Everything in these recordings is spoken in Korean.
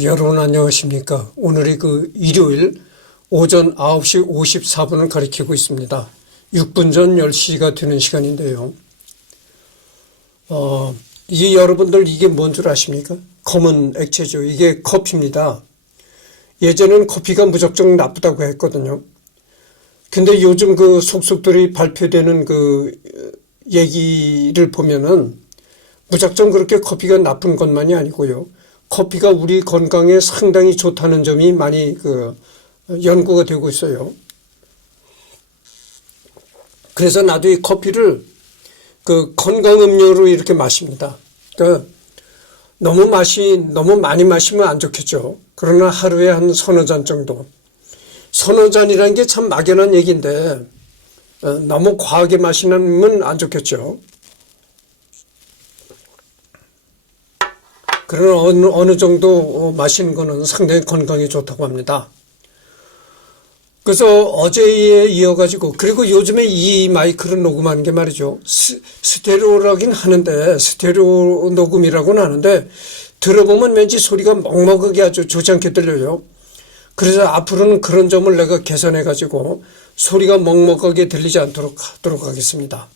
여러분 안녕하십니까. 오늘이 일요일 오전 9시 54분을 가리키고 있습니다. 6분 전 10시가 되는 시간인데요. 이게 여러분들 이게 뭔 줄 아십니까? 검은 액체죠. 이게 커피입니다. 예전에는 커피가 무척 나쁘다고 했거든요. 근데 요즘 속속들이 발표되는 얘기를 보면은 무작정 그렇게 커피가 나쁜 것만이 아니고요. 커피가 우리 건강에 상당히 좋다는 점이 많이 연구가 되고 있어요. 그래서 나도 이 커피를 건강음료로 이렇게 마십니다. 그러니까 너무 많이 마시면 안 좋겠죠. 그러나 하루에 한 서너 잔 정도. 서너 잔이라는 게 참 막연한 얘기인데 너무 과하게 마시면 안 좋겠죠. 그러나 어느 정도 마시는 거는 상당히 건강에 좋다고 합니다. 그래서 어제에 이어가지고, 그리고 요즘에 이 마이크를 녹음하는 게 말이죠. 스테레오라긴 하는데, 스테레오 녹음이라고는 하는데, 들어보면 왠지 소리가 먹먹하게 아주 좋지 않게 들려요. 그래서 앞으로는 그런 점을 내가 개선해가지고, 소리가 먹먹하게 들리지 않도록 하도록 하겠습니다.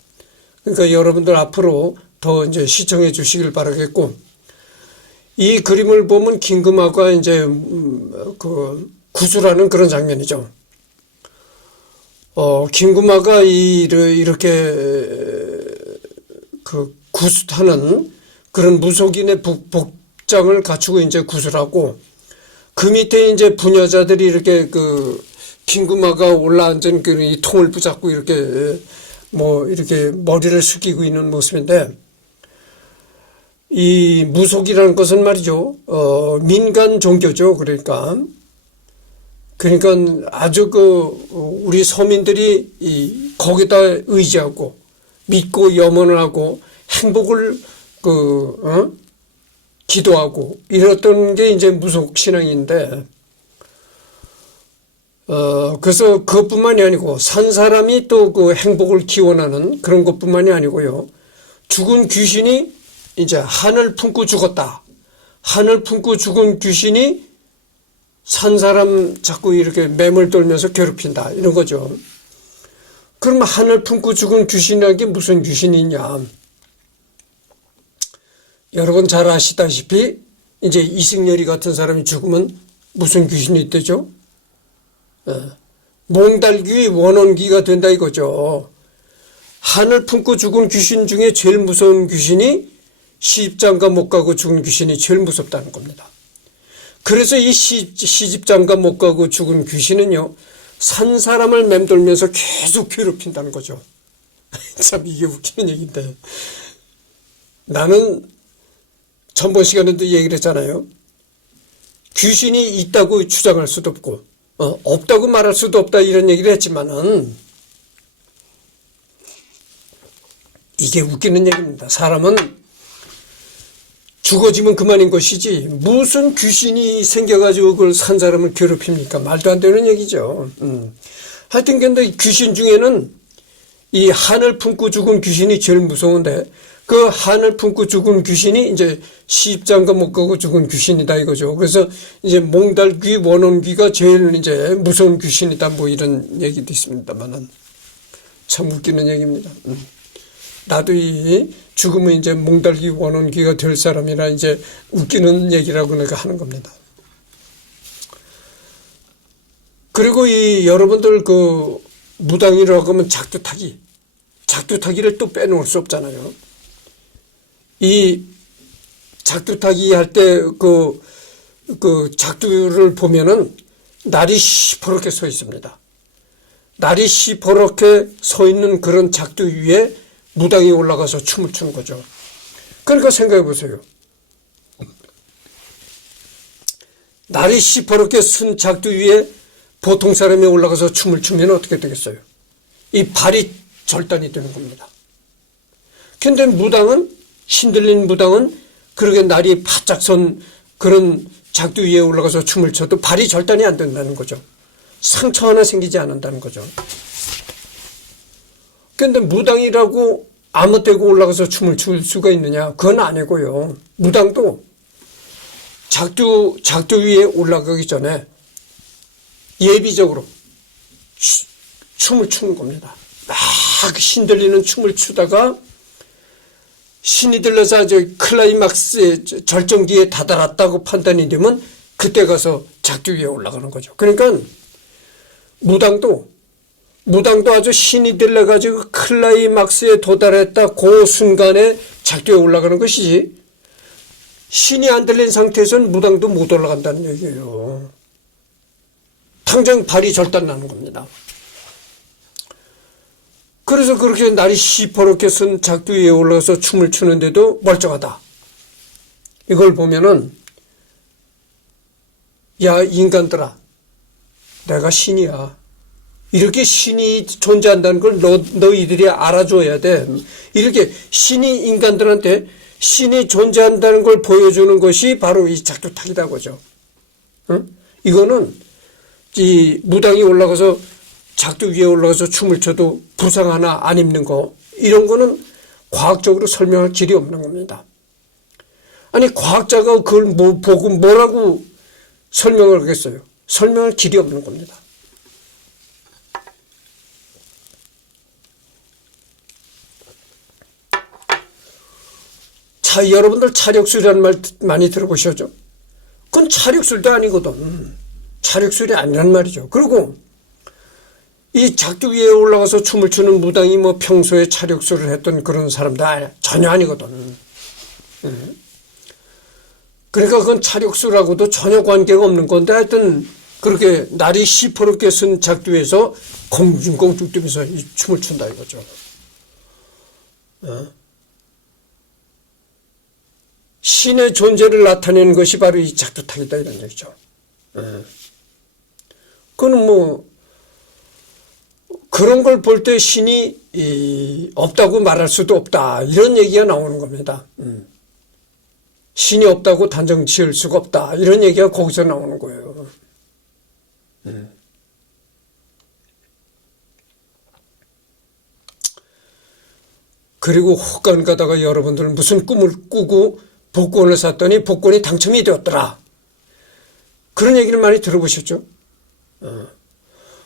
그러니까 여러분들 앞으로 더 이제 시청해 주시길 바라겠고, 이 그림을 보면 김금화가 이제 구술하는 그런 장면이죠. 김금화가 이렇게 구술하는 그런 무속인의 복장을 갖추고 이제 구술하고, 그 밑에 이제 부녀자들이 이렇게 김금화가 올라앉은 이 통을 붙잡고 이렇게 이렇게 머리를 숙이고 있는 모습인데, 이 무속이라는 것은 말이죠, 민간 종교죠. 그러니까 아주 우리 서민들이 거기다 의지하고 믿고 염원을 하고 행복을 기도하고 이랬던 게 이제 무속 신앙인데, 그래서 그것뿐만이 아니고 산 사람이 또 행복을 기원하는 그런 것뿐만이 아니고요. 죽은 귀신이 이제 한을 품고 죽었다. 한을 품고 죽은 귀신이 산 사람 자꾸 이렇게 매물 돌면서 괴롭힌다. 이런 거죠. 그럼 한을 품고 죽은 귀신이라는 게 무슨 귀신이냐. 여러분 잘 아시다시피 이제 이승열이 같은 사람이 죽으면 무슨 귀신이 되죠? 몽달귀 원혼귀가 된다 이거죠. 한을 품고 죽은 귀신 중에 제일 무서운 귀신이 시집장가 못 가고 죽은 귀신이 제일 무섭다는 겁니다. 그래서 이 시집장가 못 가고 죽은 귀신은요, 산 사람을 맴돌면서 계속 괴롭힌다는 거죠. 참 이게 웃기는 얘기인데, 나는 전번 시간에도 얘기를 했잖아요. 귀신이 있다고 주장할 수도 없고 없다고 말할 수도 없다 이런 얘기를 했지만은, 이게 웃기는 얘기입니다. 사람은 죽어지면 그만인 것이지 무슨 귀신이 생겨가지고 그걸 산 사람을 괴롭힙니까? 말도 안 되는 얘기죠. 하여튼 근데 귀신 중에는 이 한을 품고 죽은 귀신이 제일 무서운데, 그 한을 품고 죽은 귀신이 이제 시집장가 못 가고 죽은 귀신이다 이거죠. 그래서 이제 몽달귀 원혼귀가 제일 이제 무서운 귀신이다 이런 얘기도 있습니다만은 참 웃기는 얘기입니다. 나도 이 죽으면 이제 몽달귀 원혼귀가 될 사람이라 이제 웃기는 얘기라고 내가 하는 겁니다. 그리고 여러분들 무당이라고 하면 작두타기를 또 빼놓을 수 없잖아요. 이 작두타기 할 때 작두를 보면은 날이 시퍼렇게 서 있습니다. 날이 시퍼렇게 서 있는 그런 작두 위에 무당이 올라가서 춤을 추는 거죠. 그러니까 생각해 보세요. 날이 시퍼렇게 쓴 작두 위에 보통 사람이 올라가서 춤을 추면 어떻게 되겠어요? 이 발이 절단이 되는 겁니다. 근데 신들린 무당은 그렇게 날이 바짝 선 그런 작두 위에 올라가서 춤을 춰도 발이 절단이 안 된다는 거죠. 상처 하나 생기지 않는다는 거죠. 그런데 무당이라고 아무 때고 올라가서 춤을 출 수가 있느냐? 그건 아니고요. 무당도 작두 위에 올라가기 전에 예비적으로 춤을 추는 겁니다. 막 신들리는 춤을 추다가 신이 들려서 클라이막스의 절정기에 다다랐다고 판단이 되면 그때 가서 작두 위에 올라가는 거죠. 그러니까 무당도 아주 신이 들려가지고 클라이막스에 도달했다 그 순간에 작두에 올라가는 것이지, 신이 안 들린 상태에서는 무당도 못 올라간다는 얘기예요. 당장 발이 절단나는 겁니다. 그래서 그렇게 날이 시퍼렇게 쓴 작두 위에 올라가서 춤을 추는데도 멀쩡하다. 이걸 보면은, 야 인간들아, 내가 신이야. 이렇게 신이 존재한다는 걸 너희들이 알아줘야 돼. 이렇게 신이 인간들한테 신이 존재한다는 걸 보여주는 것이 바로 이 작두타기다고죠. 응? 이거는 이 무당이 올라가서 작두 위에 올라가서 춤을 춰도 부상 하나 안 입는 거, 이런 거는 과학적으로 설명할 길이 없는 겁니다. 아니 과학자가 그걸 보고 뭐라고 설명을 하겠어요? 설명할 길이 없는 겁니다. 자, 여러분들 차력술이라는 말 많이 들어보셨죠? 그건 차력술도 아니거든. 차력술이 아니란 말이죠. 그리고 이 작두 위에 올라가서 춤을 추는 무당이 뭐 평소에 차력술을 했던 그런 사람도 전혀 아니거든. 그러니까 그건 차력술하고도 전혀 관계가 없는 건데, 하여튼 그렇게 날이 시퍼렇게 쓴 작두 위에서 공중공중 뛰면서 이 춤을 춘다 이거죠. 신의 존재를 나타내는 것이 바로 이 작두타기다 이런 얘기죠. 그거는 뭐 그런 걸 볼 때 신이 없다고 말할 수도 없다 이런 얘기가 나오는 겁니다. 신이 없다고 단정 지을 수가 없다 이런 얘기가 거기서 나오는 거예요. 그리고 혹간 가다가 여러분들 무슨 꿈을 꾸고 복권을 샀더니 복권이 당첨이 되었더라, 그런 얘기를 많이 들어보셨죠?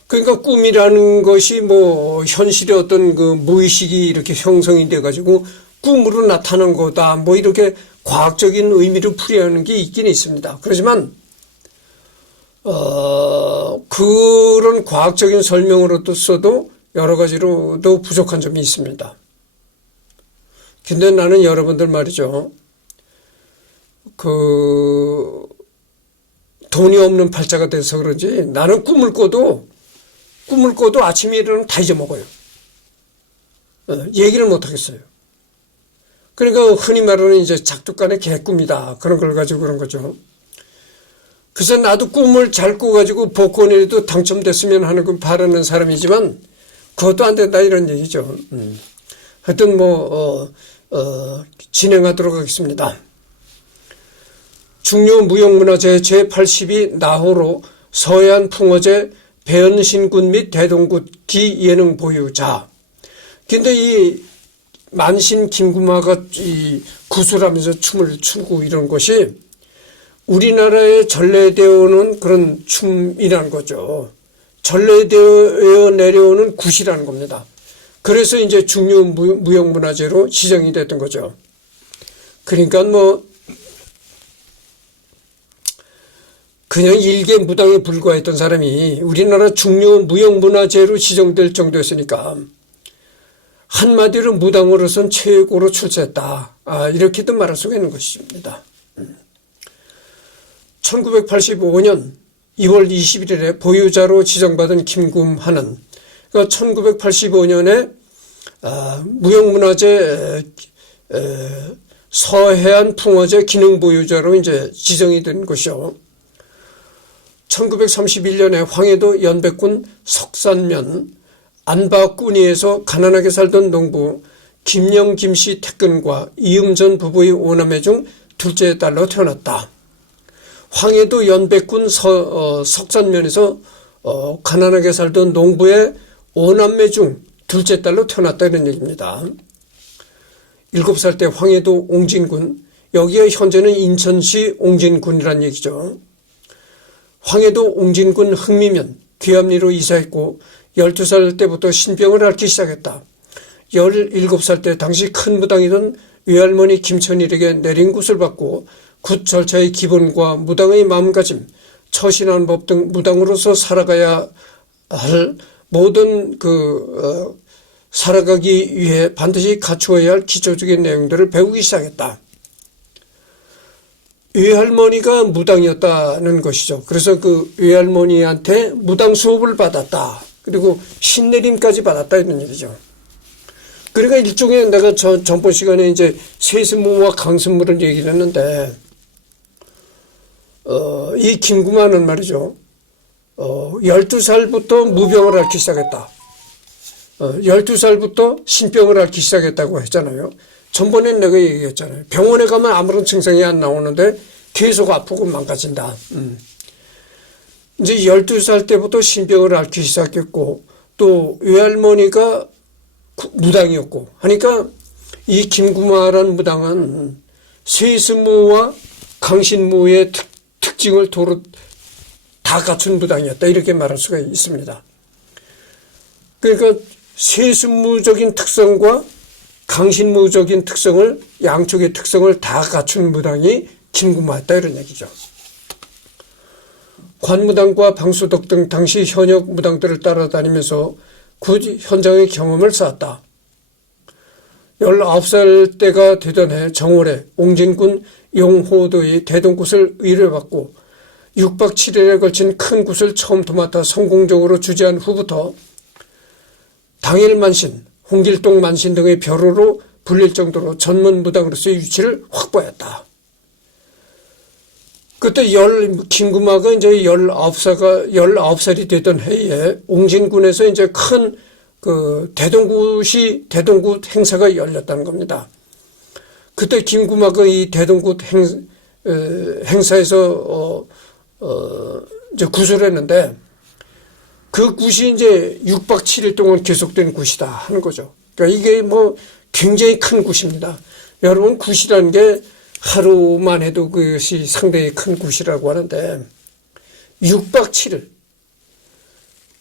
그러니까 꿈이라는 것이 뭐 현실의 어떤 그 무의식이 이렇게 형성이 돼가지고 꿈으로 나타난 거다, 뭐 이렇게 과학적인 의미로 풀이하는 게 있긴 있습니다. 그렇지만 그런 과학적인 설명으로서도 여러 가지로도 부족한 점이 있습니다. 근데 나는 여러분들 말이죠, 돈이 없는 팔자가 돼서 그런지 나는 꿈을 꿔도 아침에 일어나면 다 잊어먹어요. 얘기를 못 하겠어요. 그러니까 흔히 말하는 이제 작두간의 개꿈이다, 그런 걸 가지고 그런 거죠. 그래서 나도 꿈을 잘 꿔가지고 복권이라도 당첨됐으면 하는 그 바라는 사람이지만 그것도 안 된다 이런 얘기죠. 하여튼 진행하도록 하겠습니다. 중요 무형문화재 제82 나호로 서해안 풍어제 배은신군 및 대동굿 기예능 보유자. 근데 이 만신 김구마가 이 구슬하면서 춤을 추고 이런 것이 우리나라에 전래되어 오는 그런 춤이라는 거죠. 전래되어 내려오는 굿이라는 겁니다. 그래서 이제 중요 무형문화재로 지정이 됐던 거죠. 그러니까 뭐 그냥 일개 무당에 불과했던 사람이 우리나라 중요 무형문화재로 지정될 정도였으니까 한마디로 무당으로선 최고로 출세했다, 이렇게도 말할 수가 있는 것입니다. 1985년 2월 21일에 보유자로 지정받은 김금하는, 그러니까 1985년에 무형문화재 서해안 풍어제 기능보유자로 이제 지정이 된 것이요. 1931년에 황해도 연백군 석산면 안바꾸니에서 가난하게 살던 농부 김영 김씨 태근과 이음전 부부의 5남매 중 둘째 딸로 태어났다. 황해도 연백군 석산면에서 가난하게 살던 농부의 5남매 중 둘째 딸로 태어났다 이런 얘기입니다. 7살 때 황해도 옹진군 여기에 현재는 인천시 옹진군이란 얘기죠. 황해도 옹진군 흥미면 귀암리로 이사했고 12살 때부터 신병을 앓기 시작했다. 17살 때 당시 큰 무당이던 외할머니 김천일에게 내린 굿을 받고 굿 절차의 기본과 무당의 마음가짐, 처신하는 법 등 무당으로서 살아가야 할 모든 살아가기 위해 반드시 갖추어야 할 기초적인 내용들을 배우기 시작했다. 외할머니가 무당이었다는 것이죠. 그래서 그 외할머니한테 무당 수업을 받았다. 그리고 신내림까지 받았다 이런 얘기죠. 그러니까 일종의 내가 전번 시간에 이제 세습무와 강습무를 얘기를 했는데, 이 김구만은 말이죠. 12살부터 무병을 앓기 시작했다. 12살부터 신병을 앓기 시작했다고 했잖아요. 전번엔 내가 얘기했잖아요. 병원에 가면 아무런 증상이 안 나오는데 계속 아프고 망가진다. 이제 12살 때부터 신병을 앓기 시작했고, 또 외할머니가 무당이었고 하니까 이 김구마라는 무당은 세습무와 강신무의 특징을 도로 다 갖춘 무당이었다. 이렇게 말할 수가 있습니다. 그러니까 세습무적인 특성과 강신무적인 특성을, 양쪽의 특성을 다 갖춘 무당이 김구마였다 이런 얘기죠. 관무당과 방수덕 등 당시 현역 무당들을 따라다니면서 굿 현장의 경험을 쌓았다. 19살 때가 되던 해 정월에 옹진군 용호도의 대동굿을 의뢰받고 6박 7일에 걸친 큰 굿을 처음 도맡아 성공적으로 주재한 후부터 당일 만신, 홍길동 만신 등의 벼로로 불릴 정도로 전문 무당으로서의 위치를 확보했다. 그때 김구마가 이제 19살이 되던 해에 옹진군에서 이제 큰 대동굿 행사가 열렸다는 겁니다. 그때 김구마가 이 대동굿 행사에서 이제 굿을 했는데, 그 굿이 이제 6박 7일 동안 계속된 굿이다 하는 거죠. 그러니까 이게 뭐 굉장히 큰 굿입니다. 여러분, 굿이라는 게 하루만 해도 그것이 상당히 큰 굿이라고 하는데 6박 7일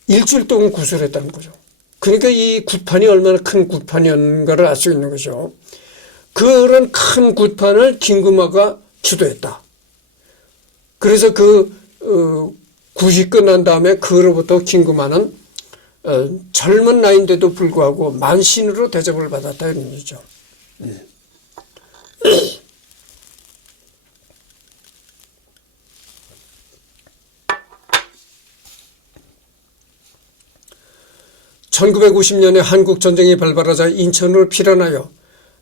일주일 동안 굿을 했다는 거죠. 그러니까 이 굿판이 얼마나 큰 굿판이었는가를 알 수 있는 거죠. 그런 큰 굿판을 김구마가 주도했다. 그래서 굿이 끝난 다음에 그로부터 김구마는 젊은 나이인데도 불구하고 만신으로 대접을 받았다 이런 얘기죠. 1950년에 한국전쟁이 발발하자 인천으로 필연하여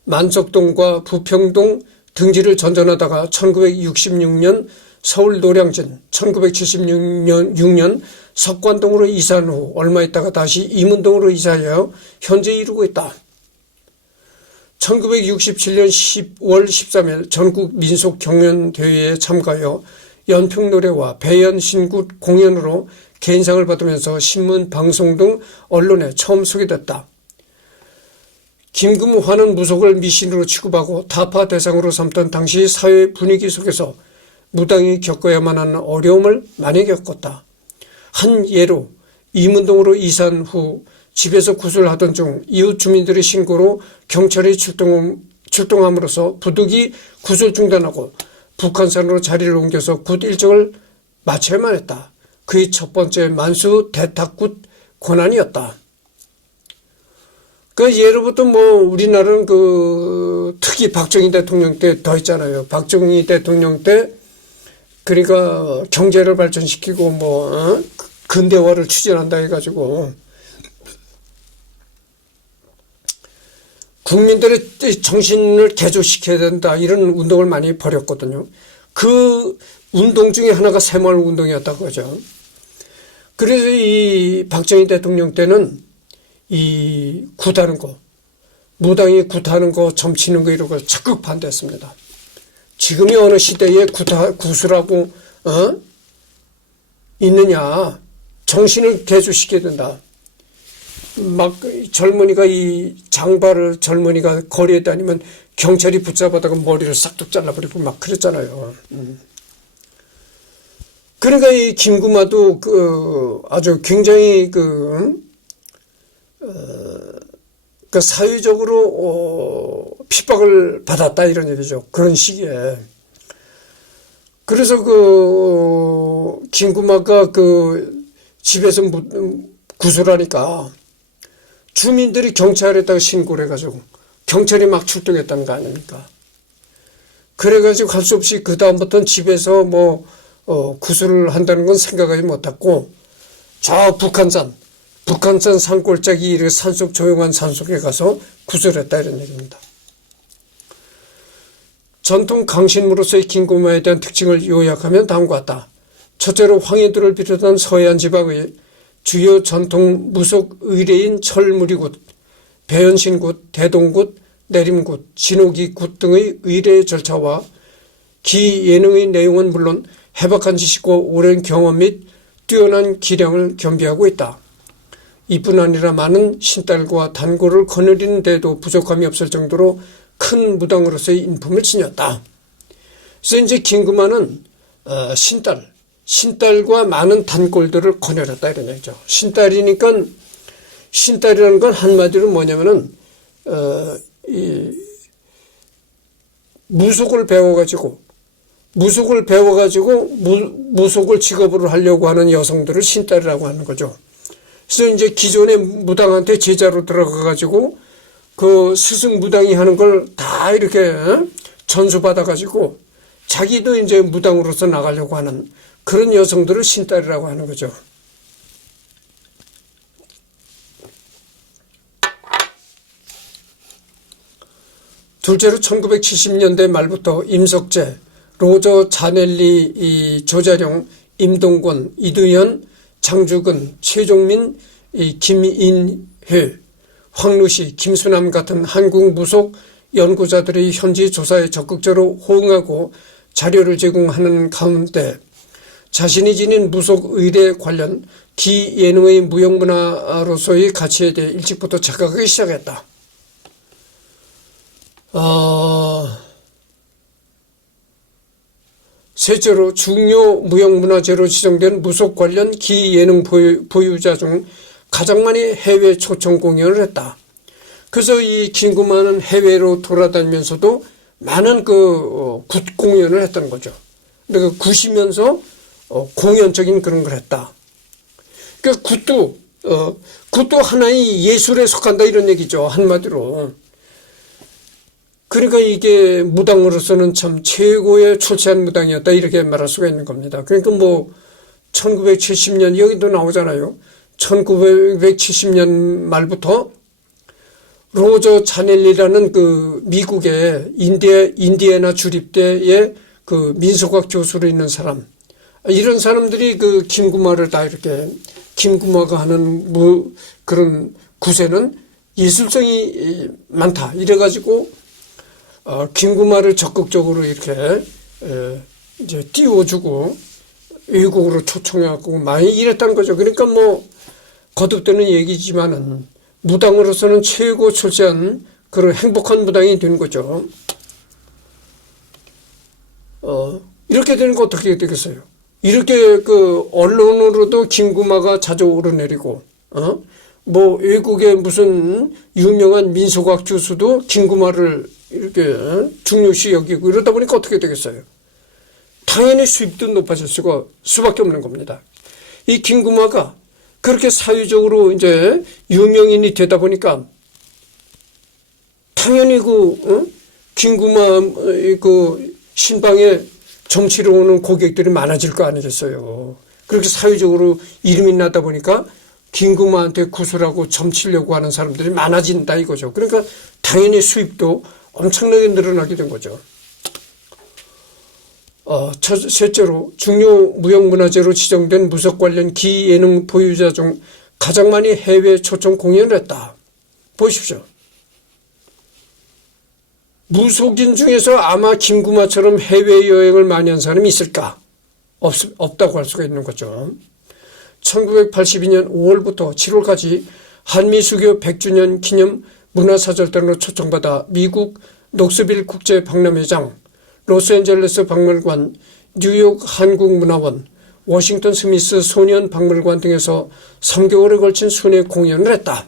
만석동과 부평동 등지를 전전하다가 1966년 서울 노량진, 1976년 석관동으로 이사한 후 얼마 있다가 다시 이문동으로 이사하여 현재 이루고 있다. 1967년 10월 13일 전국 민속경연대회에 참가하여 연평노래와 배연신굿 공연으로 개인상을 받으면서 신문, 방송 등 언론에 처음 소개됐다. 김금화는 무속을 미신으로 취급하고 타파 대상으로 삼던 당시 사회 분위기 속에서 무당이 겪어야만 하는 어려움을 많이 겪었다. 한 예로 이문동으로 이사한 후 집에서 굿을 하던 중 이웃 주민들의 신고로 경찰이 출동함으로써 부득이 굿을 중단하고 북한산으로 자리를 옮겨서 굿 일정을 마쳐야만 했다. 그의 첫 번째 만수 대탁굿 고난이었다. 그 예로부터 우리나라는 특히 박정희 대통령 때 더 있잖아요. 박정희 대통령 때 그러니까 경제를 발전시키고 근대화를 추진한다 해가지고 국민들의 정신을 개조시켜야 된다 이런 운동을 많이 벌였거든요. 그 운동 중에 하나가 새마을운동이었다고 하죠. 그래서 이 박정희 대통령 때는 이 굿하는 거, 무당이 굿하는 거, 점치는 거 이런 걸 적극 반대했습니다. 지금이 어느 시대에 굿을 하고 있느냐, 정신을 개조시켜야 된다. 막 젊은이가 이 장발을 젊은이가 거리에 다니면 경찰이 붙잡아다가 머리를 싹둑 잘라버리고 막 그랬잖아요. 그러니까 이 김구마도 아주 굉장히 사회적으로 핍박을 받았다 이런 얘기죠. 그런 시기에. 그래서 김구마가 집에서 구술하니까 주민들이 경찰에다가 신고를 해가지고 경찰이 막 출동했다는 거 아닙니까? 그래가지고 할 수 없이 그 다음부터는 집에서 구술을 한다는 건 생각하지 못했고 저 북한산 산골짜기 이렇게 산속 조용한 산속에 가서 구술했다 이런 얘기입니다. 전통 강신무로서의 김구마에 대한 특징을 요약하면 다음과 같다. 첫째로 황해도를 비롯한 서해안 지방의 주요 전통 무속 의례인 철무리굿, 배현신굿, 대동굿, 내림굿, 진호기굿 등의 의례 절차와 기 예능의 내용은 물론 해박한 지식과 오랜 경험 및 뛰어난 기량을 겸비하고 있다. 이뿐 아니라 많은 신딸과 단골을 거느리는 데도 부족함이 없을 정도로 큰 무당으로서의 인품을 지녔다. 그래서 이제 김구마는 신딸과 많은 단골들을 거느렸다 이런 얘기죠. 신딸이라는 건 한마디로 뭐냐면은 무속을 배워가지고 무속을 직업으로 하려고 하는 여성들을 신딸이라고 하는 거죠. 그래서 이제 기존의 무당한테 제자로 들어가가지고 그 스승 무당이 하는 걸 다 이렇게 전수받아가지고 자기도 이제 무당으로서 나가려고 하는 그런 여성들을 신딸이라고 하는 거죠. 둘째로 1970년대 말부터 임석재, 로저 자넬리, 조자룡, 임동권, 이두현, 장주근, 최종민, 김인회, 황루시, 김수남 같은 한국 무속 연구자들의 현지 조사에 적극적으로 호응하고 자료를 제공하는 가운데 자신이 지닌 무속 의례 관련 기예능의 무형문화로서의 가치에 대해 일찍부터 자각하기 시작했다. 셋째로 중요 무형문화재로 지정된 무속 관련 기예능 보유자 중 가장 많이 해외 초청 공연을 했다. 그래서 이 김구마는 해외로 돌아다니면서도 많은 굿 공연을 했던 거죠. 그러니까 굿이면서 공연적인 그런 걸 했다. 그러니까 굿도 하나의 예술에 속한다 이런 얘기죠. 한마디로. 그러니까 이게 무당으로서는 참 최고의 출세한 무당이었다 이렇게 말할 수가 있는 겁니다. 그러니까 1970년 여기도 나오잖아요. 1970년 말부터 로저 자넬리라는 미국의 인디애나 주립대의 민속학 교수로 있는 사람, 이런 사람들이 김구마를 다 이렇게 김구마가 하는 그런 구세는 예술성이 많다 이래가지고 김구마를 적극적으로 이렇게 이제 띄워주고 외국으로 초청해갖고 많이 일했다는 거죠. 그러니까 거듭되는 얘기지만은 무당으로서는 최고 출세한 그런 행복한 무당이 된 거죠. 이렇게 되는 거 어떻게 되겠어요? 이렇게 언론으로도 김구마가 자주 오르내리고, 외국의 무슨 유명한 민속학 교수도 김구마를 이렇게 중요시 여기고 이러다 보니까 어떻게 되겠어요? 당연히 수입도 높아질 수밖에 없는 겁니다. 이 김구마가 그렇게 사회적으로 이제 유명인이 되다 보니까 당연히 김구마 신방에 정치로 오는 고객들이 많아질 거 아니겠어요. 그렇게 사회적으로 이름이 나다 보니까 김구마한테 구술하고 점치려고 하는 사람들이 많아진다 이거죠. 그러니까 당연히 수입도 엄청나게 늘어나게 된 거죠. 셋째로 중요 무형문화재로 지정된 무속 관련 기예능 보유자 중 가장 많이 해외 초청 공연을 했다. 보십시오. 무속인 중에서 아마 김구마처럼 해외여행을 많이 한 사람이 있을까? 없다고 할 수가 있는 거죠. 1982년 5월부터 7월까지 한미수교 100주년 기념 문화사절단으로 초청받아 미국 녹스빌 국제박람회장, 로스앤젤레스 박물관, 뉴욕 한국문화원, 워싱턴 스미스 소년박물관 등에서 3개월에 걸친 순회 공연을 했다.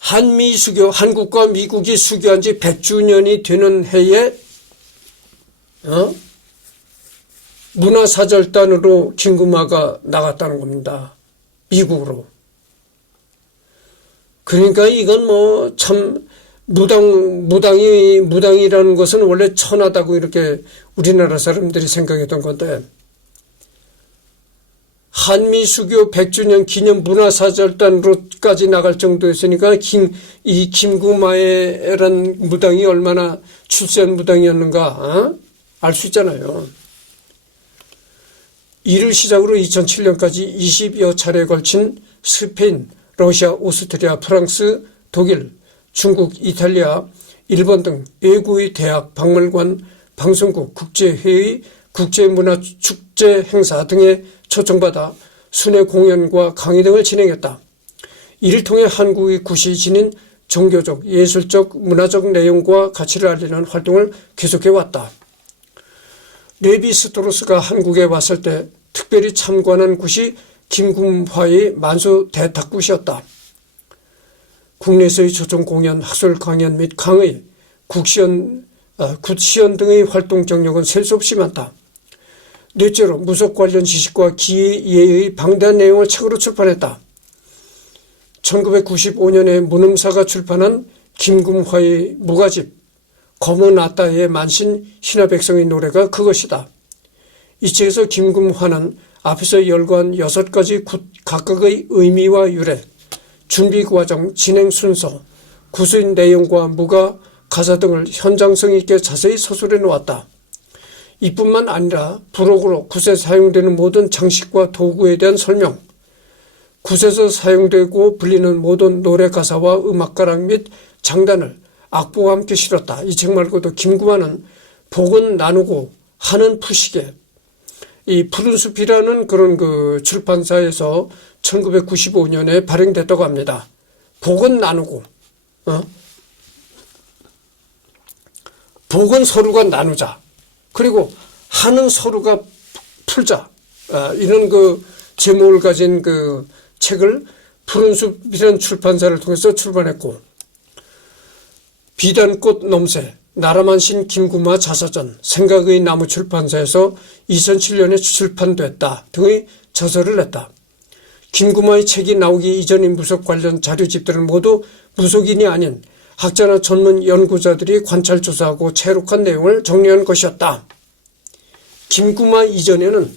한미수교, 한국과 미국이 수교한 지 100주년이 되는 해에 문화사절단으로 김구마가 나갔다는 겁니다. 미국으로. 그러니까 이건 뭐 참 무당이라는 것은 원래 천하다고 이렇게 우리나라 사람들이 생각했던 건데, 한미수교 100주년 기념 문화사절단으로까지 나갈 정도였으니까 이 김구마에란 무당이 얼마나 출세한 무당이었는가 알 수 있잖아요. 이를 시작으로 2007년까지 20여 차례에 걸친 스페인, 러시아, 오스트리아, 프랑스, 독일, 중국, 이탈리아, 일본 등 외국의 대학, 박물관, 방송국, 국제회의, 국제문화축제 행사 등에 초청받아 순회 공연과 강의 등을 진행했다. 이를 통해 한국의 굿이 지닌 종교적, 예술적, 문화적 내용과 가치를 알리는 활동을 계속해왔다. 레비스토로스가 한국에 왔을 때 특별히 참관한 굿이 김구마의 만수 대탁굿이었다. 국내에서의 초청 공연, 학술 강연 및 강의, 굿시연 등의 활동 경력은 셀 수 없이 많다. 넷째로 무속 관련 지식과 기예의 방대한 내용을 책으로 출판했다. 1995년에 문음사가 출판한 김구마의 무가집 검은 아따의 만신 신화백성의 노래가 그것이다. 이 책에서 김구마는 앞에서 열거한 6가지 굿 각각의 의미와 유래, 준비 과정, 진행 순서, 굿의 내용과 무가, 가사 등을 현장성 있게 자세히 서술해 놓았다. 이뿐만 아니라 부록으로 굿에 사용되는 모든 장식과 도구에 대한 설명, 굿에서 사용되고 불리는 모든 노래 가사와 음악가락 및 장단을 악보와 함께 실었다. 이 책 말고도 김구마는 복은 나누고 하는 푸시게, 이 푸른숲이라는 그런 그 출판사에서 1995년에 발행됐다고 합니다. 복은 나누고, 복은 서로가 나누자. 그리고 하는 서로가 풀자. 이런 그 제목을 가진 그 책을 푸른숲이라는 출판사를 통해서 출판했고, 비단꽃 넘새, 나라만신 김구마 자서전, 생각의 나무 출판사에서 2007년에 출판됐다 등의 저서를 냈다. 김구마의 책이 나오기 이전의 무속 관련 자료집들은 모두 무속인이 아닌 학자나 전문 연구자들이 관찰 조사하고 채록한 내용을 정리한 것이었다. 김구마 이전에는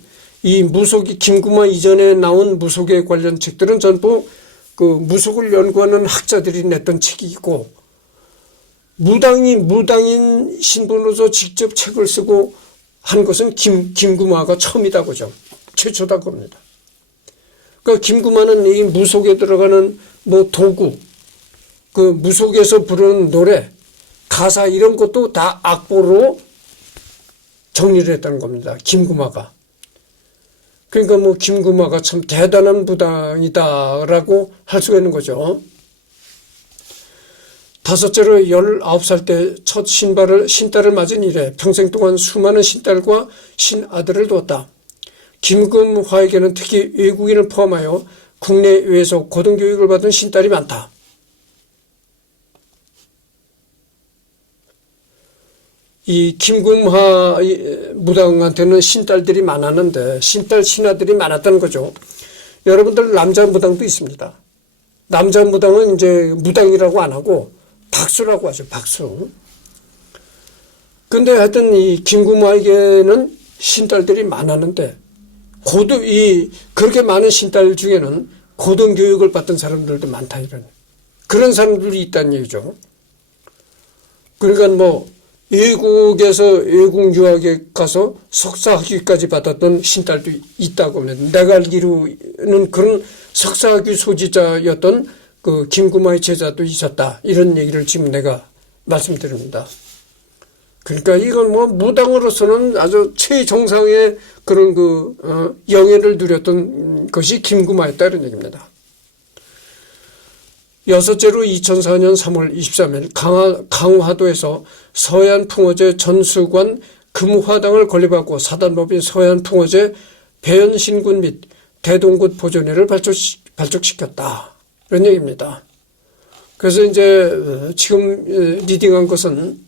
김구마 이전에 나온 무속에 관련 책들은 전부 그 무속을 연구하는 학자들이 냈던 책이고, 무당인 신분으로서 직접 책을 쓰고 한 것은 김구마가 처음이다 그죠. 최초다 겁니다. 그러니까 김구마는 이 무속에 들어가는 뭐 도구, 그 무속에서 부르는 노래, 가사 이런 것도 다 악보로 정리를 했다는 겁니다. 김구마가. 그러니까 뭐 김구마가 참 대단한 무당이다라고 할 수가 있는 거죠. 다섯째로 19살 때 첫 신딸을 맞은 이래 평생 동안 수많은 신딸과 신아들을 두었다. 김구마에게는 특히 외국인을 포함하여 국내외에서 고등교육을 받은 신딸이 많다. 이 김구마 무당한테는 신딸들이 많았는데 신딸 신아들이 많았다는 거죠. 여러분들 남자 무당도 있습니다. 남자 무당은 이제 무당이라고 안 하고 박수라고 하죠. 박수. 근데 하여튼 이 김구마에게는 신딸들이 많았는데 그렇게 많은 신딸 중에는 고등교육을 받던 사람들도 많다 이런 그런 사람들이 있다는 얘기죠. 그러니까 뭐 외국 유학에 가서 석사학위까지 받았던 신딸도 있다고 합니다. 내가 알기로는 그런 석사학위 소지자였던 그 김구마의 제자도 있었다. 이런 얘기를 지금 내가 말씀드립니다. 그러니까 이건 뭐 무당으로서는 아주 최정상의 그런 영예를 누렸던 것이 김구마였다 이런 얘기입니다. 여섯째로 2004년 3월 23일 강화도에서 서해안풍어제 전수관 금화당을 건립하고 사단법인 서해안풍어제 배현신군 및 대동굿 보존회를 발족시켰다. 이런 얘기입니다. 그래서 이제 지금 리딩한 것은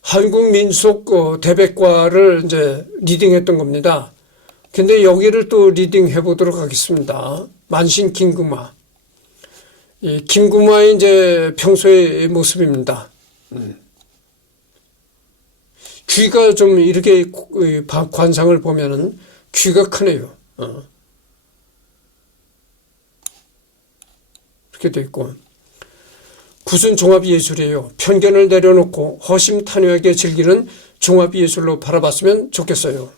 한국민속 대백과를 이제 리딩했던 겁니다. 근데 여기를 또 리딩해 보도록 하겠습니다. 만신 김구마. 이 김구마의 이제 평소의 모습입니다. 귀가 좀 이렇게 관상을 보면은 귀가 크네요. 이렇게 돼 있고. 굿은 종합예술이에요. 편견을 내려놓고 허심탄회하게 즐기는 종합예술로 바라봤으면 좋겠어요.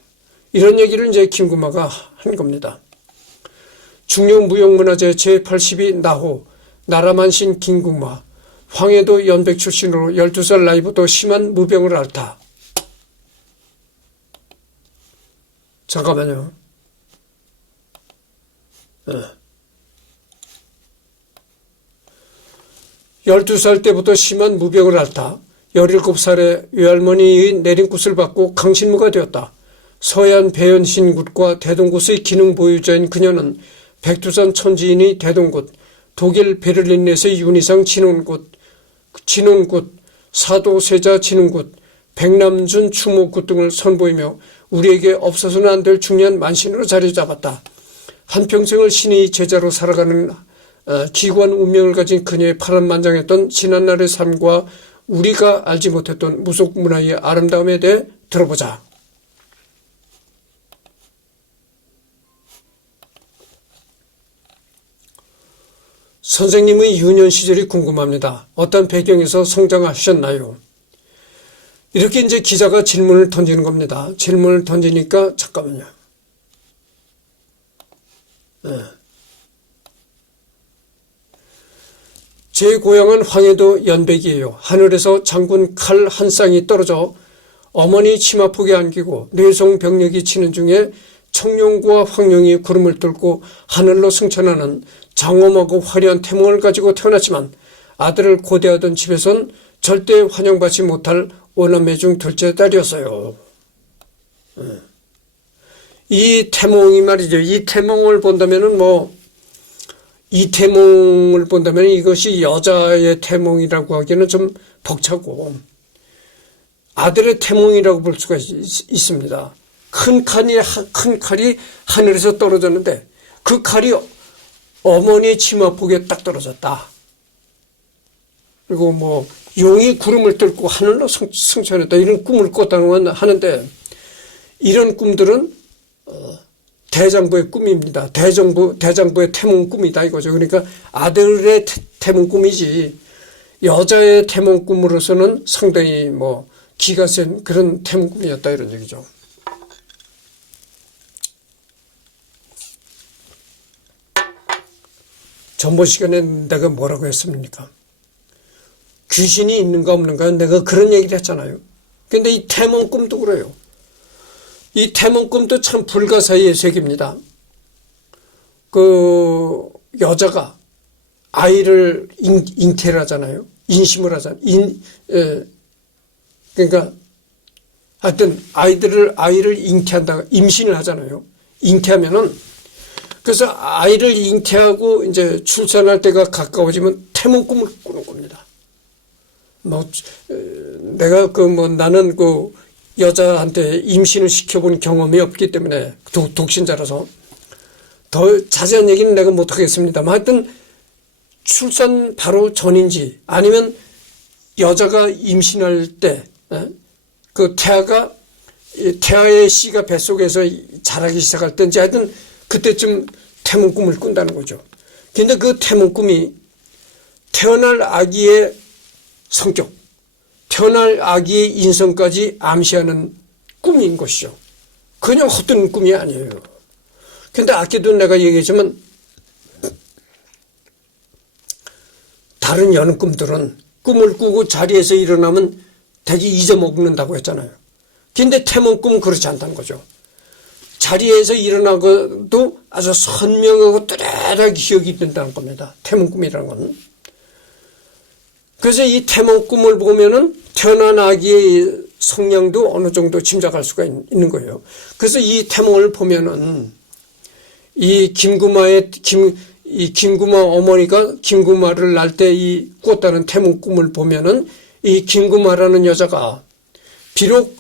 이런 얘기를 이제 김구마가 한 겁니다. 중요무형문화재 제82 나호 나라만신 김구마 황해도 연백 출신으로 12살 나이부터 심한 무병을 앓다. 잠깐만요. 12살 때부터 심한 무병을 앓다 17살에 외할머니의 내린굿을 받고 강신무가 되었다. 서해안 배현신굿과 대동굿의 기능 보유자인 그녀는 백두산 천지인의 대동굿, 독일 베를린에서의 윤희상 진원굿, 사도세자 진흥굿, 백남준 추모굿 등을 선보이며 우리에게 없어서는 안 될 중요한 만신으로 자리 잡았다. 한평생을 신의 제자로 살아가는 기관 운명을 가진 그녀의 파란만장했던 지난날의 삶과 우리가 알지 못했던 무속 문화의 아름다움에 대해 들어보자. 선생님의 유년 시절이 궁금합니다. 어떤 배경에서 성장하셨나요? 이렇게 이제 기자가 질문을 던지는 겁니다. 질문을 던지니까 잠깐만요. 제 고향은 황해도 연백이에요. 하늘에서 장군 칼 한 쌍이 떨어져 어머니 치마폭에 안기고 뇌송병력이 치는 중에 청룡과 황룡이 구름을 뚫고 하늘로 승천하는 장엄하고 화려한 태몽을 가지고 태어났지만 아들을 고대하던 집에선 절대 환영받지 못할 오남매 중 둘째 딸이었어요. 이 태몽이 말이죠. 이 태몽을 본다면은 이 태몽을 본다면 이것이 여자의 태몽이라고 하기에는 좀 벅차고 아들의 태몽이라고 볼 수가 있습니다. 큰 칼이 하늘에서 떨어졌는데 그 칼이 어머니의 치마폭에 딱 떨어졌다. 그리고 용이 구름을 뚫고 하늘로 승천했다. 이런 꿈을 꿨다고 하는데 이런 꿈들은 대장부의 꿈입니다. 대장부의 태몽 꿈이다 이거죠. 그러니까 아들의 태몽 꿈이지 여자의 태몽 꿈으로서는 상당히 기가 센 그런 태몽 꿈이었다 이런 얘기죠. 전번 시간에 내가 뭐라고 했습니까? 귀신이 있는가 없는가 내가 그런 얘기를 했잖아요. 근데 이 태몽 꿈도 그래요. 이 태몽 꿈도 참 불가사의의 세계입니다. 그 여자가 아이를 잉태를 하잖아요. 인심을 하잖아요. 그러니까 하여튼 아이를 잉태한다, 임신을 하잖아요. 잉태하면은 그래서 아이를 잉태하고 이제 출산할 때가 가까워지면 태몽 꿈을 꾸는 겁니다. 내가 나는 여자한테 임신을 시켜본 경험이 없기 때문에 독신자라서 더 자세한 얘기는 내가 못하겠습니다만 하여튼 출산 바로 전인지 아니면 여자가 임신할 때 그 태아의 씨가 뱃속에서 자라기 시작할 때인지 하여튼 그때쯤 태몽 꿈을 꾼다는 거죠. 근데 그 태몽 꿈이 태어날 아기의 성격, 태어날 아기의 인성까지 암시하는 꿈인 것이죠. 그냥 헛된 꿈이 아니에요. 근데 아까도 내가 얘기했지만 다른 여는 꿈들은 꿈을 꾸고 자리에서 일어나면 되게 잊어먹는다고 했잖아요. 근데 태몽 꿈은 그렇지 않다는 거죠. 자리에서 일어나고도 아주 선명하고 뚜렷하게 기억이 된다는 겁니다. 태몽꿈이라는 건. 그래서 이 태몽꿈을 보면은 태어난 아기의 성량도 어느 정도 짐작할 수가 있는 거예요. 그래서 이 태몽을 보면은 이 김구마 어머니가 김구마를 낳을 때 이 꾸었다는 태몽꿈을 보면은 이 김구마라는 여자가 비록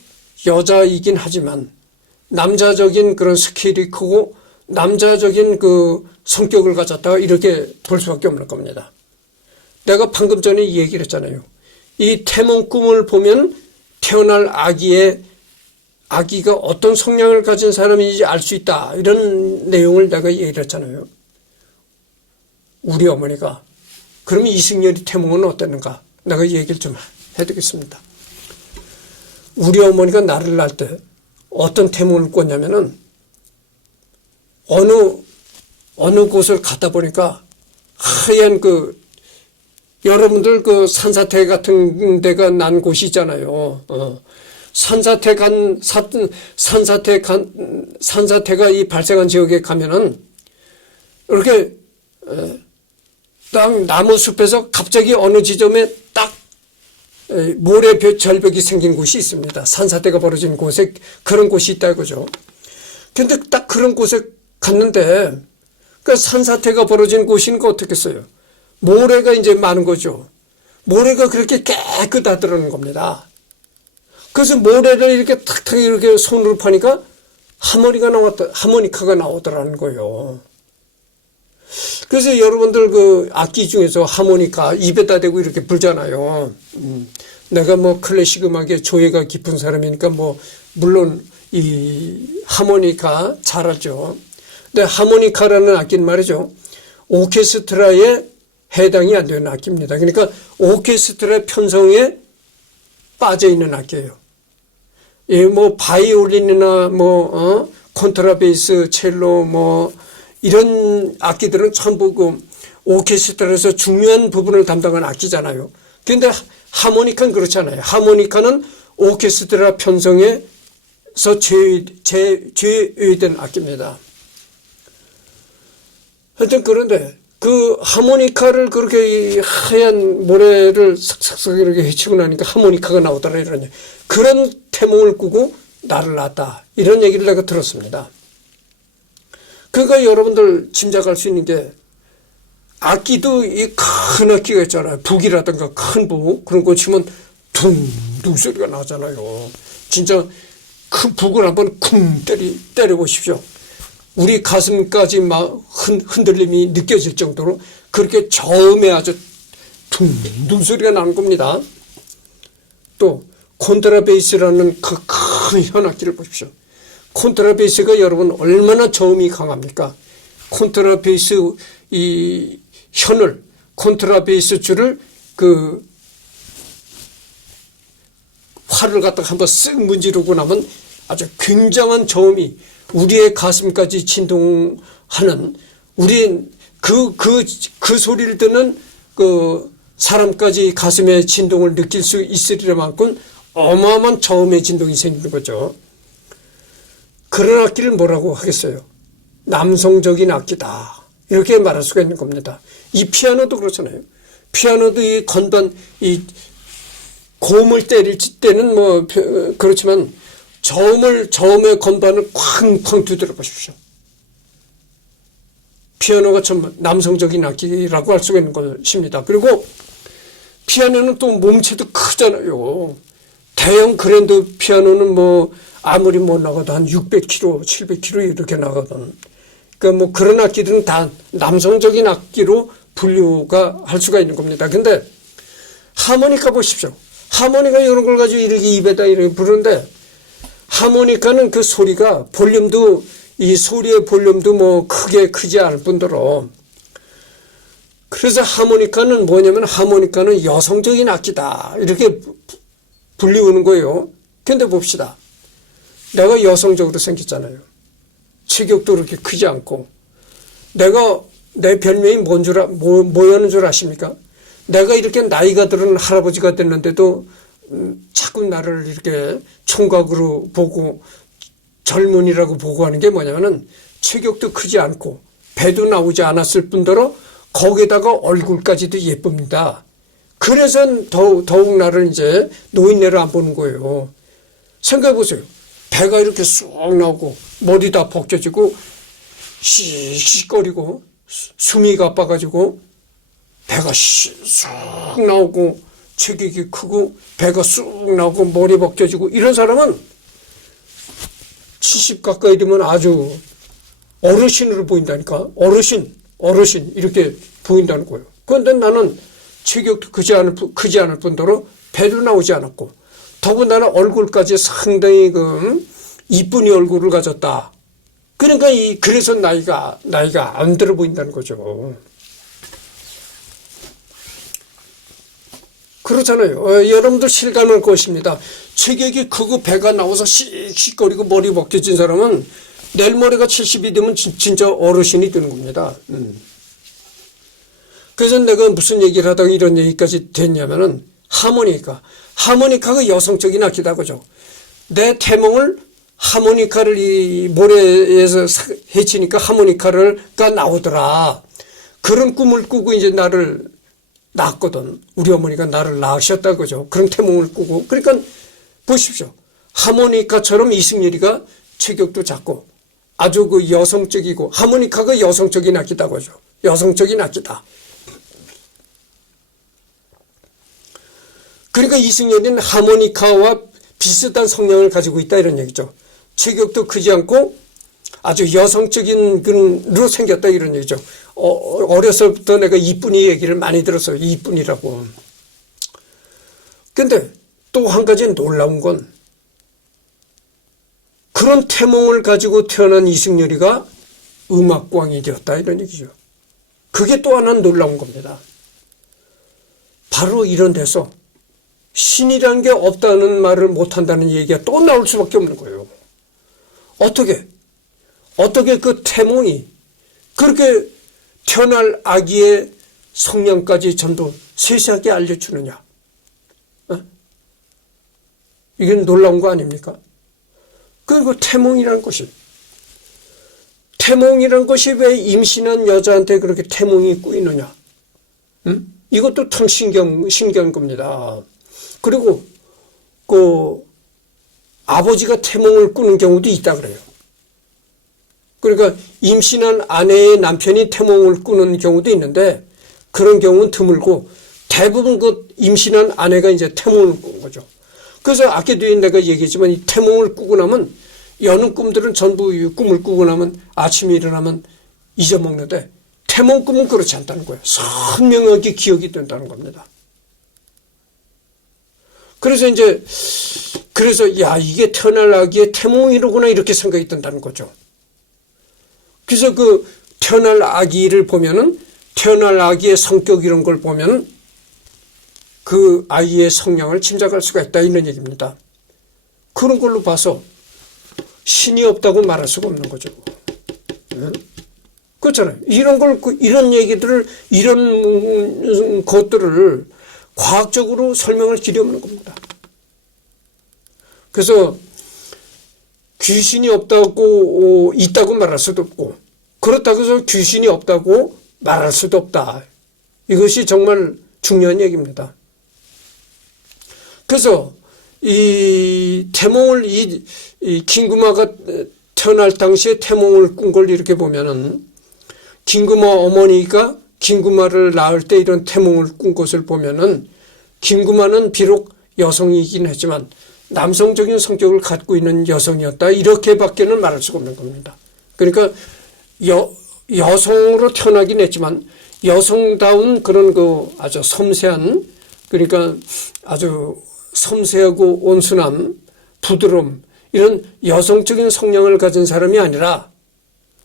여자이긴 하지만 남자적인 그런 스킬이 크고 남자적인 그 성격을 가졌다가 이렇게 볼 수밖에 없는 겁니다. 내가 방금 전에 이 얘기를 했잖아요. 이 태몽꿈을 보면 태어날 아기가 어떤 성향을 가진 사람인지 알 수 있다. 이런 내용을 내가 얘기를 했잖아요. 우리 어머니가. 그러면 이승열이 태몽은 어땠는가? 내가 얘기를 좀 해드리겠습니다. 우리 어머니가 나를 낳을 때 어떤 태몽을 꿨냐면은 어느 곳을 갔다 보니까 하얀 여러분들 산사태 같은 데가 난 곳이 있잖아요. 산사태가 이 발생한 지역에 가면은 이렇게 딱 나무 숲에서 갑자기 어느 지점에 딱 모래 절벽이 생긴 곳이 있습니다. 산사태가 벌어진 곳에 그런 곳이 있다 이거죠. 근데 딱 그런 곳에 갔는데 그 산사태가 벌어진 곳이니까 어떻겠어요? 모래가 이제 많은 거죠. 모래가 그렇게 깨끗하더라는 겁니다. 그래서 모래를 이렇게 탁탁 이렇게 손으로 파니까 하모니카가 나오더라는 거예요. 그래서 여러분들 악기 중에서 하모니카 입에다 대고 이렇게 불잖아요. 내가 클래식 음악에 조예가 깊은 사람이니까 물론 이 하모니카 잘 알죠. 근데 하모니카라는 악기는 말이죠. 오케스트라에 해당이 안 되는 악기입니다. 그러니까 오케스트라 편성에 빠져 있는 악기예요. 바이올린이나 콘트라베이스, 첼로 이런 악기들은 전부 오케스트라에서 중요한 부분을 담당하는 악기잖아요. 그런데 하모니카는 그렇지 않아요. 하모니카는 오케스트라 편성에서 제외된 악기입니다. 하여튼 그런데 그 하모니카를 그렇게 이 하얀 모래를 슥슥슥 이렇게 헤치고 나니까 하모니카가 나오더라 이러냐. 그런 태몽을 꾸고 나를 낳았다. 이런 얘기를 내가 들었습니다. 그러니까 여러분들 짐작할 수 있는 게 악기도 이 큰 악기가 있잖아요. 북이라든가 큰 북 그런 거 치면 둥둥 소리가 나잖아요. 진짜 큰 북을 한번 쿵 때려보십시오. 우리 가슴까지 막 흔들림이 느껴질 정도로 그렇게 저음에 아주 둥둥 소리가 나는 겁니다. 또 콘트라베이스라는 그 큰 현악기를 보십시오. 콘트라베이스가 여러분 얼마나 저음이 강합니까? 콘트라베이스 이 현을 콘트라베이스 줄을 활을 갖다가 한번 쓱 문지르고 나면 아주 굉장한 저음이 우리의 가슴까지 진동하는 우리 그 소리를 듣는 사람까지 가슴의 진동을 느낄 수 있으리라 만큼 어마어마한 저음의 진동이 생기는 거죠. 그런 악기를 뭐라고 하겠어요? 남성적인 악기다. 이렇게 말할 수가 있는 겁니다. 이 피아노도 그렇잖아요. 피아노도 이 건반, 이 고음을 때릴 때는 그렇지만 저음의 건반을 쾅쾅 두드려 보십시오. 피아노가 참 남성적인 악기라고 할 수가 있는 것입니다. 그리고 피아노는 또 몸체도 크잖아요. 대형 그랜드 피아노는 아무리 못 나가도 한 600kg, 700kg 이렇게 나가던. 그러니까 그런 악기들은 다 남성적인 악기로 분류가 할 수가 있는 겁니다. 근데 하모니카 보십시오. 하모니카 이런 걸 가지고 이렇게 입에다 이렇게 부르는데 하모니카는 그 소리가 이 소리의 볼륨도 크지 않을 뿐더러 그래서 하모니카는 뭐냐면 하모니카는 여성적인 악기다. 이렇게 불리우는 거예요. 근데 봅시다. 내가 여성적으로 생겼잖아요. 체격도 그렇게 크지 않고 내 별명이 뭐였는 줄 아십니까? 내가 이렇게 나이가 들은 할아버지가 됐는데도 자꾸 나를 이렇게 총각으로 보고 젊은이라고 보고 하는 게 뭐냐면은 체격도 크지 않고 배도 나오지 않았을 뿐더러 거기에다가 얼굴까지도 예쁩니다. 그래서 더욱 나를 이제 노인네로 안 보는 거예요. 생각해 보세요. 배가 이렇게 쑥 나오고 머리 다 벗겨지고 씩씩거리고 숨이 가빠가지고 배가 쑥 나오고 체격이 크고 배가 쑥 나오고 머리 벗겨지고 이런 사람은 70 가까이 되면 아주 어르신으로 보인다니까. 어르신 이렇게 보인다는 거예요. 그런데 나는 체격도 크지 않을 뿐더러 배도 나오지 않았고 더군다나 얼굴까지 상당히 이쁜이 얼굴을 가졌다. 그러니까 그래서 나이가 안 들어 보인다는 거죠. 그렇잖아요. 여러분들 실감할 것입니다. 체격이 크고 배가 나와서 씩씩거리고 머리 벗겨진 사람은 내일 모레가 70이 되면 진짜 어르신이 되는 겁니다. 그래서 내가 무슨 얘기를 하다가 이런 얘기까지 됐냐면은 하모니카가 여성적인 악기다 그죠. 내 태몽을 하모니카를 이 모래에서 해치니까 하모니카가 나오더라. 그런 꿈을 꾸고 이제 나를 낳았거든. 우리 어머니가 나를 낳으셨다 그죠. 그런 태몽을 꾸고. 그러니까 보십시오. 하모니카처럼 이승열이가 체격도 작고 아주 여성적이고 하모니카가 여성적인 악기다 그죠. 여성적인 악기다. 그러니까 이승열이는 하모니카와 비슷한 성향을 가지고 있다 이런 얘기죠. 체격도 크지 않고 아주 여성적인 그로 생겼다 이런 얘기죠. 어려서부터 내가 이쁜이 얘기를 많이 들었어요. 이쁜이라고. 근데 또 한 가지 놀라운 건 그런 태몽을 가지고 태어난 이승열이가 음악광이 되었다 이런 얘기죠. 그게 또 하나 놀라운 겁니다. 바로 이런 데서 신이라는 게 없다는 말을 못한다는 얘기가 또 나올 수밖에 없는 거예요. 어떻게 그 태몽이 그렇게 태어날 아기의 성향까지 전부 세세하게 알려주느냐. 이게 놀라운 거 아닙니까? 그리고 태몽이라는 것이 왜 임신한 여자한테 그렇게 태몽이 꾸이느냐. 이것도 참 신기한 겁니다. 그리고 아버지가 태몽을 꾸는 경우도 있다 그래요. 그러니까 임신한 아내의 남편이 태몽을 꾸는 경우도 있는데 그런 경우는 드물고 대부분 그 임신한 아내가 이제 태몽을 꾸는 거죠. 그래서 아까 뒤에 내가 얘기했지만 이 태몽을 꾸고 나면 여는 꿈들은 전부 이 꿈을 꾸고 나면 아침에 일어나면 잊어먹는데 태몽 꿈은 그렇지 않다는 거예요. 선명하게 기억이 된다는 겁니다. 그래서 이게 태어날 아기의 태몽이로구나 이렇게 생각이 든다는 거죠. 그래서 그 태어날 아기를 보면은 태어날 아기의 성격 이런 걸 보면 그 아이의 성향을 짐작할 수가 있다 이런 얘기입니다. 그런 걸로 봐서 신이 없다고 말할 수가 없는 거죠. 그렇잖아요. 이런 얘기들을 이런 것들을 과학적으로 설명을 기려먹는 겁니다. 그래서 귀신이 있다고 말할 수도 없고 그렇다고 해서 귀신이 없다고 말할 수도 없다. 이것이 정말 중요한 얘기입니다. 그래서 이 태몽을 이 김구마가 태어날 당시에 태몽을 꾼 걸 이렇게 보면은 김구마 어머니가 김구마를 낳을 때 이런 태몽을 꾼 것을 보면은 김구마는 비록 여성이긴 하지만 남성적인 성격을 갖고 있는 여성이었다. 이렇게밖에는 말할 수가 없는 겁니다. 그러니까 여성으로 태어나긴 했지만 여성다운 그런 아주 섬세한 그러니까 아주 섬세하고 온순함, 부드러움 이런 여성적인 성향을 가진 사람이 아니라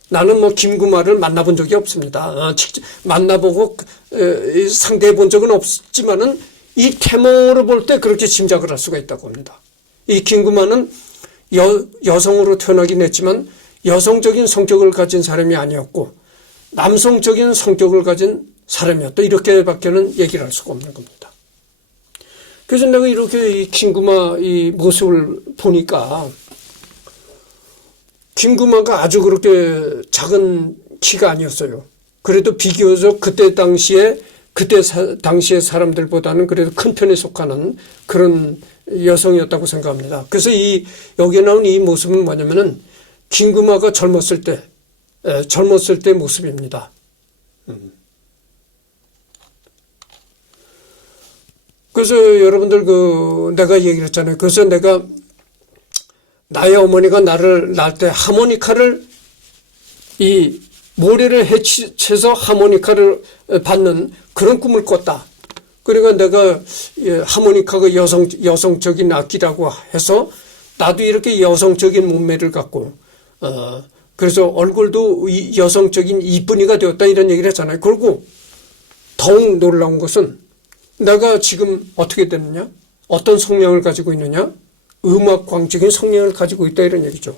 나는 김구마를 만나본 적이 없습니다. 직접 만나보고 상대해 본 적은 없지만은 이 태몽으로 볼 때 그렇게 짐작을 할 수가 있다고 합니다. 이 김구마는 여성으로 태어나긴 했지만 여성적인 성격을 가진 사람이 아니었고 남성적인 성격을 가진 사람이었다. 이렇게밖에는 얘기를 할 수가 없는 겁니다. 그래서 내가 이렇게 이 김구마 이 모습을 보니까 김구마가 아주 그렇게 작은 키가 아니었어요. 그래도 비교적 그때 당시에 사람들보다는 그래도 큰 편에 속하는 그런 여성이었다고 생각합니다. 그래서 여기에 나온 이 모습은 뭐냐면은 김구마가 젊었을 때 모습입니다. 그래서 여러분들 내가 얘기를 했잖아요. 그래서 내가 나의 어머니가 나를 낳을 때 하모니카를 이 모래를 해쳐서 하모니카를 받는 그런 꿈을 꿨다. 그러니까 내가 하모니카가 여성적인 악기라고 해서 나도 이렇게 여성적인 몸매를 갖고 그래서 얼굴도 여성적인 이쁜이가 되었다 이런 얘기를 했잖아요. 그리고 더욱 놀라운 것은 내가 지금 어떻게 되느냐? 어떤 성향을 가지고 있느냐? 음악광적인 성향을 가지고 있다 이런 얘기죠.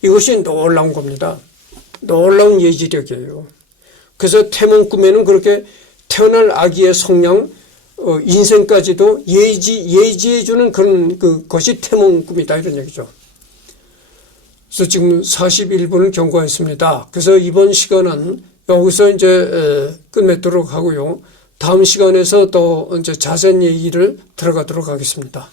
이것이 놀라운 겁니다. 놀라운 예지력이에요. 그래서 태몽 꿈에는 그렇게 태어날 아기의 성향, 인생까지도 예지해주는 그런 것이 태몽 꿈이다 이런 얘기죠. 그래서 지금 41분을 경과했습니다. 그래서 이번 시간은 여기서 이제 끝맺도록 하고요. 다음 시간에서 더 이제 자세한 얘기를 들어가도록 하겠습니다.